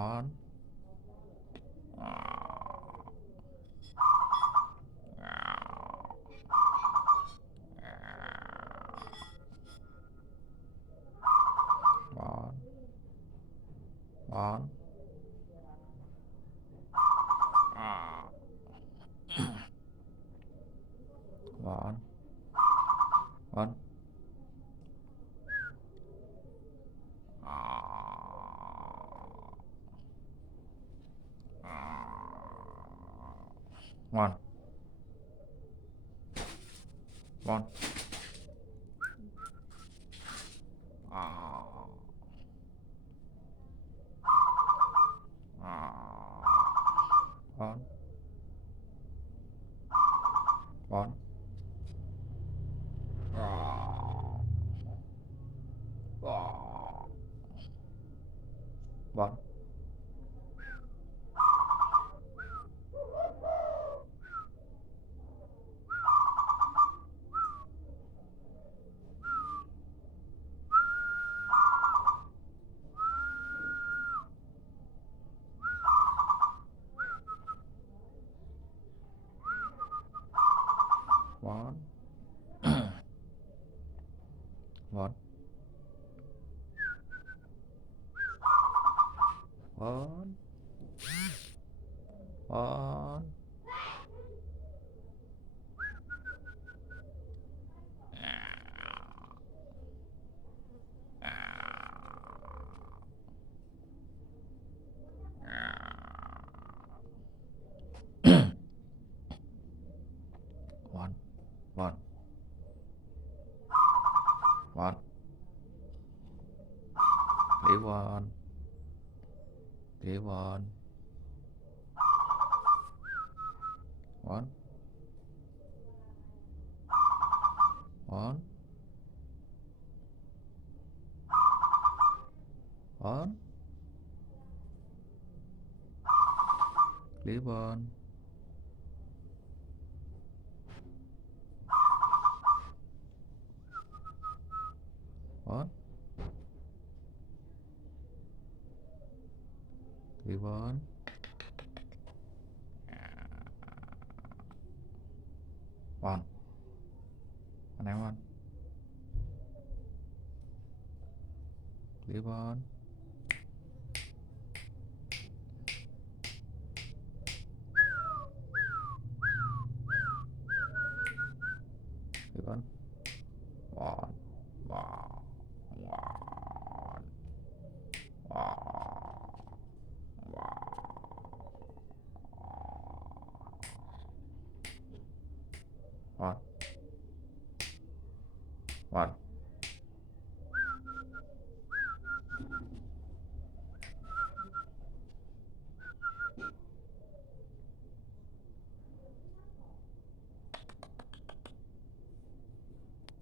One. One. One. One. One. One. One. One. One. One. One. One. One. One. One. One. One. Leave one. Leave one. One. One. One. Leave one. One. Leave one. One. Anh em one. Leave one. Leave one. One. One. One. One. One.